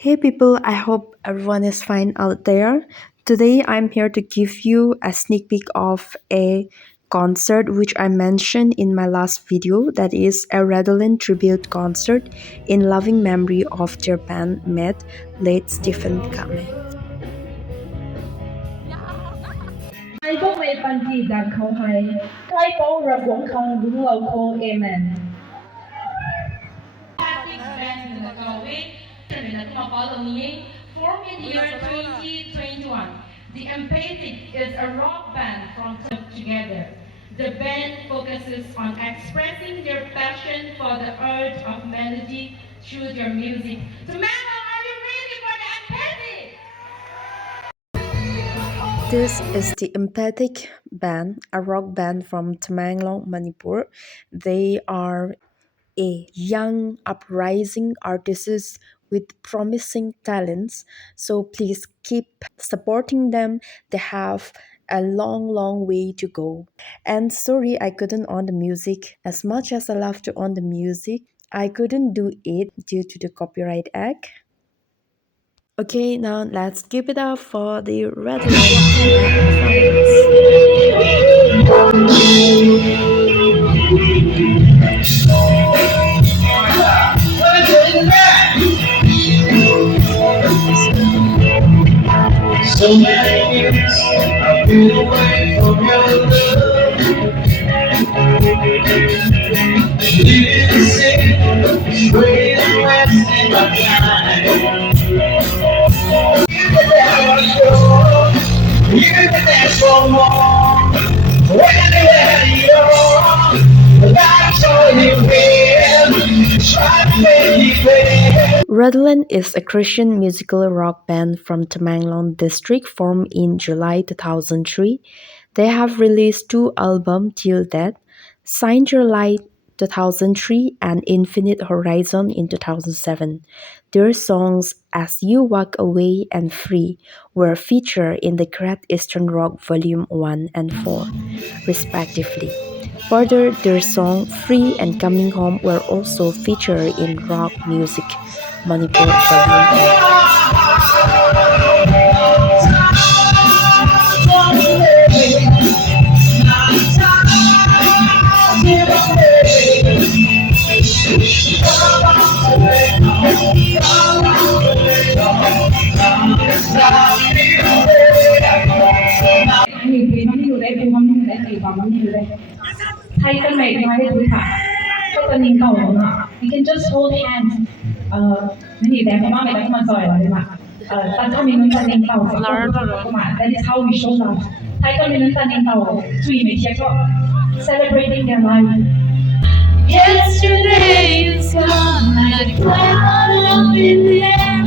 Hey people, I hope everyone is fine out there. Today I'm here to give you a sneak peek of a concert which I mentioned in my last video, that is a Redolent Tribute Concert in loving memory of their bandmate, late Stephen Kamei. 祝你品質就係街坊入廣抗，如流抗 Catholic band in Kamei, formed in the year 2021. The Empathic is a rock band from together. The band focuses on expressing their passion for the art of melody through their music. Tomato, are you ready for the Empathic? This is the Empathic Band, a rock band from Tamenglong, Manipur. They are a young, uprising artists with promising talents. So please keep supporting them. They have a long, long way to go. And sorry, I couldn't on the music. As much as I love to on the music, I couldn't do it due to the Copyright Act. Okay, now let's give it up for the Red So many years I've been away from your love. Living the city, waiting and wasting my time. You can never go, you can dance for more. Anywhere you are, that's all you will. Try to make it better. Redolent is a Christian musical rock band from Tamenglong district formed in July 2003. They have released two albums till date, Shine Your Light 2003 and Infinite Horizon in 2007. Their songs As You Walk Away and Free were featured in the Great Eastern Rock Volume 1 and 4, respectively. Further, their song Free and Coming Home were also featured in Rock Music Manipur Volume 你 can just hold hands. 但他们能在领导，that is how we show love. 他们能在领导，注意每天说 celebrating their life. Yesterday is gone, like a cloud in the air.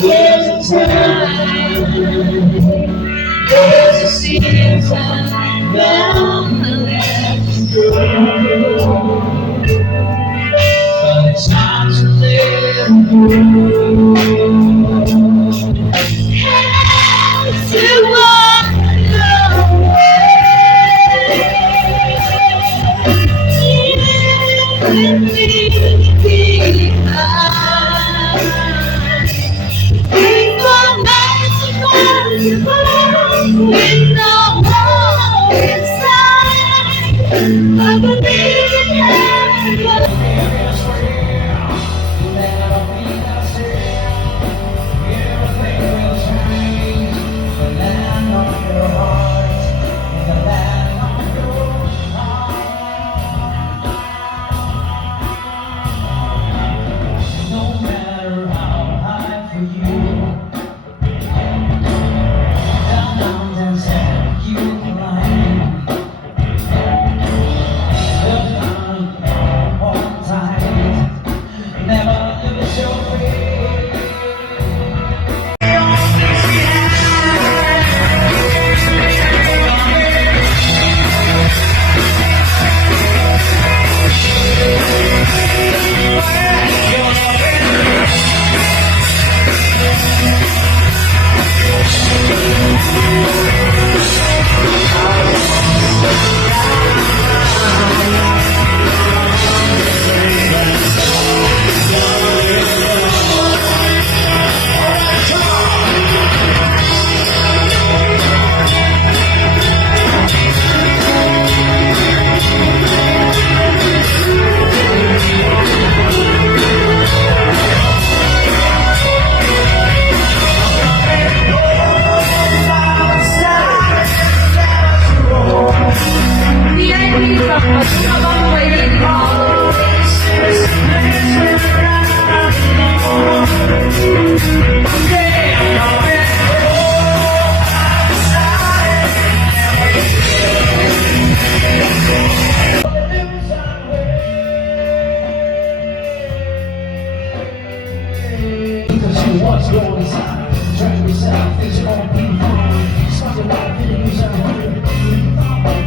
There's a time, there's a season, now let's go. But it's time to let go. Has to walk away. Let me be behind. Before nights are possible, with no more inside. I believe in heaven. what's going inside. Drag yourself, things are all be fine. Start your life, videos are here.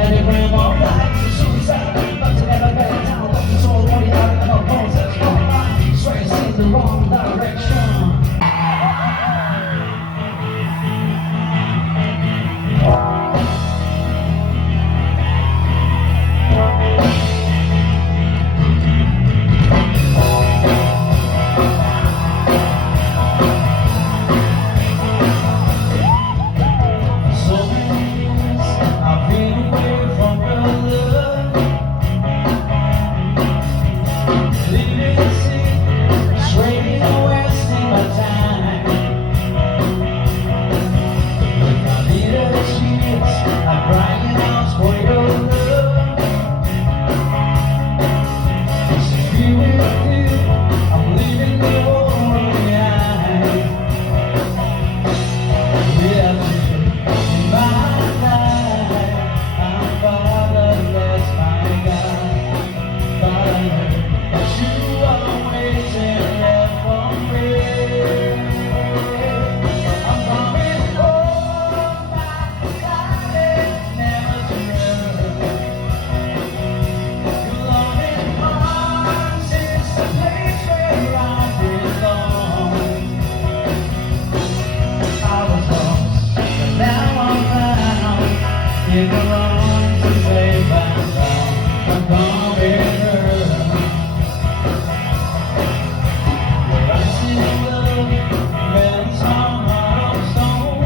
And your grandma died to suicide. But to never get down, but it's all money out of her bones. That's wrong. Straying in the wrong direction. If I want to say I'm gone with her. Where I see love, melts my heart of stone.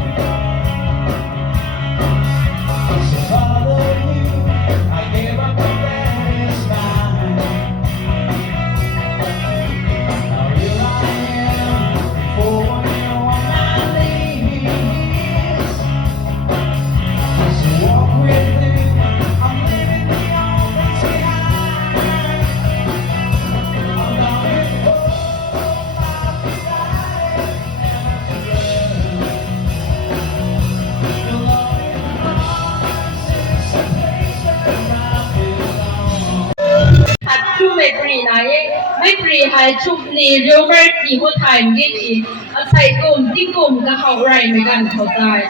So follow you, I gave up the rest mine. Now here I am, before you on my knees. So walk with me. Chu mày bì này mấy bì hay chụp nì riêu mơ kỳ hốt thải một cái gì sai cùng tí cùng cái hậu rày mấy gần hậu tài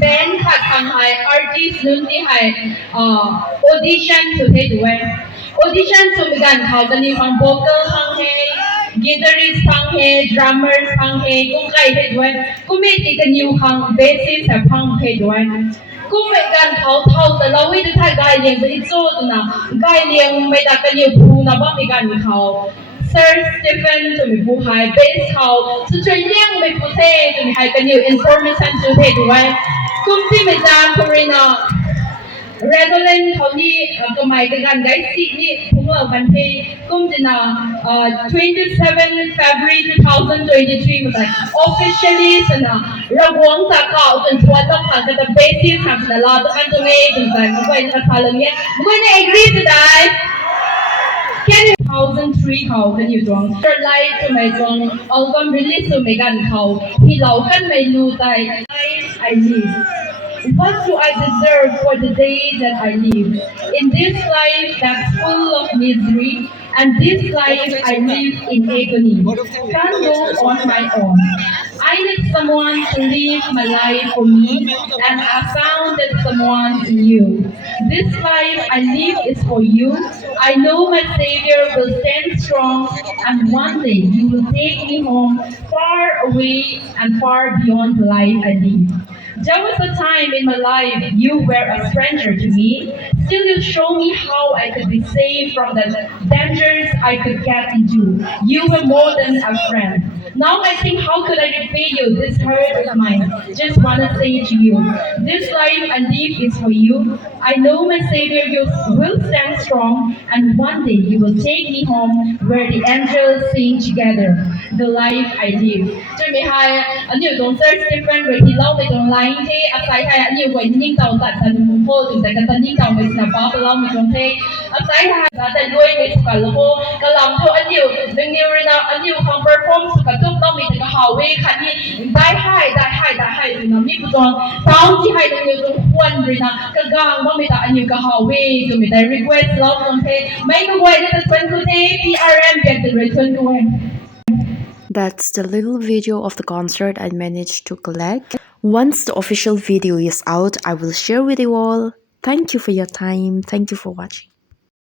band thật thằng hay artist nun tí hay audition su thế đuôi audition su mấy gần hậu cái ni thằng vocal thằng hay guitarist thằng hay drummers thằng hay cũng cái thế đuôi cũng mấy cái new thằng bassist thằng thế đuôi cũng mấy gần thâu thâuแต่เราไม่ได้ถ่ายกายเลี้ยงไปที่โจ้ตัวน่ะกายเลี้ยงไม่ได้กันอยู่ภูนะบ้างไม่กันเขา Sir Stephen จะมีผู้ให้เบสเขาสุดท้ายเลี้ยงไม่ผู้เท่จะมีให้กันอยู่ information สุดเท่ด้วยกุ่มที่ไม่จางคุรินา Redolent เขานี่ก็ไม่กันได้สินี่ผมว่าวันที่กุ่มจะน่ะ27 February 2023มัน officially สนะระวังจากเขาจนชวนต้องผ่านกันแต่ basis ทางสลาต้องอันตรงนี้จนกันไม่ได้ทำอะไรเงี้ยไม่ได้ agree จะได้ Can you 2003เขากันอยู่ตรง Live จะไม่ตรง album release จะไม่กันเขาที่เรากันไม่รู้ใจ I live What do I deserve for the day that I live? In this life that's full of misery, and this life I live in agony. Can't go on my own. I need someone to live my life for me, and I found that someone in you. This life I live is for you. I know my Savior will stand strong, and one day He will take me home, far away and far beyond the life I live. There was a time in my life you were a stranger to me. Still, you showed me how I could be saved from the dangers I could get into. You were more than a friend. Now I think, how could I repay you this hurt of mine? Just wanna say to you, this life I live is for you. I know my Savior will stand strong, and one day He will take me home where the angels sing together. The life I live. 最尾係อันนี้同 Sir Stephen 為佢撈咪同 line ที่อาศัย係อันนี้為應就ตัดกันโคตรแต่กันตันยิ่ง就咪สนับ包ไป撈咪同ที่อาศัย係แต่ด้วย咪สุกันแล้วก็ลำเท่าอันนี้ดึงนิ้วเลยนะอันนี้ของ perform สุกันทุกต้องมีแต่ก็หาเวคันนี้ได้ให้เลยนะมีผู้จองสาวที่ให้ดึงนิ้วตรงควนเลยนะก็กางต้องมีแต่อันนี้ก็หาเวจะมีแต่ request 撈ตรงที่ไม่ก็ไว้แต่เป็นคือที่ PRM เป็นแต่ return ด้วย That's the little video of the concert I managed to collect. Once the official video is out, I will share with you all. Thank you for your time. Thank you for watching.